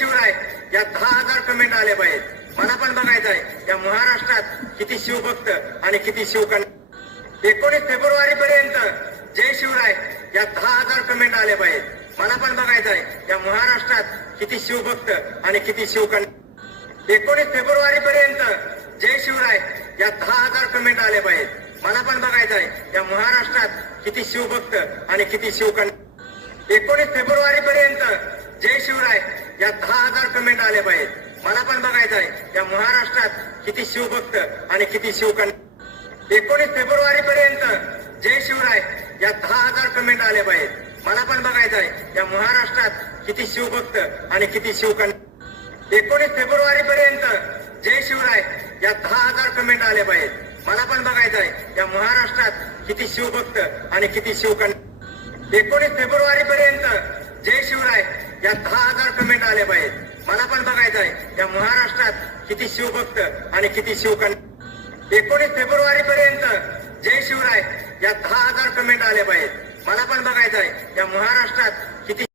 शिवराय या 10,000 कमेंट आले पाहिजेत. मला पण बघायचं आहे या महाराष्ट्रात किती शिवभक्त आणि किती शिवकन्या. 19 फेब्रुवारी पर्यंत जय शिवराय या 10,000 कमेंट आले पाहिजेत. मला पण बघायचं आहे या महाराष्ट्रात किती शिवभक्त आणि किती शिवकन्या. 19 फेब्रुवारी पर्यंत जय शिवराय या 10,000 कमेंट आले पाहिजेत. मला पण बघायचं आहे या महाराष्ट्रात किती शिवभक्त आणि किती शिवकन्या. 19 फेब्रुवारी पर्यंत जय शिवराय या 10,000 कमेंट आले पाहिजेत. मला पण बघायचं आहे या महाराष्ट्रात किती शिवभक्त आणि किती शिवकन्या. 19 फेब्रुवारी पर्यंत जय शिवराय या 10,000 कमेंट आले पाहिजेत. मला पण बघायचं आहे या महाराष्ट्रात किती शिवभक्त आणि किती शिवकन्या. 19 फेब्रुवारी पर्यंत जय शिवराय या 10,000 कमेंट आले पाहिजेत. मला पण बघायचं आहे या महाराष्ट्रात किती शिवभक्त आणि किती शिवकन्या. 19 फेब्रुवारी पर्यंत जय शिवराय या 10,000 कमेंट आले पाहिजेत. मला पण बघायचं आहे या महाराष्ट्रात किती शिवभक्त आणि किती शिवकन्या. 19 फेब्रुवारी पर्यंत जय शिवराय या 10,000 कमेंट आले पाहिजेत. मला पण बघायचं आहे या महाराष्ट्रात किती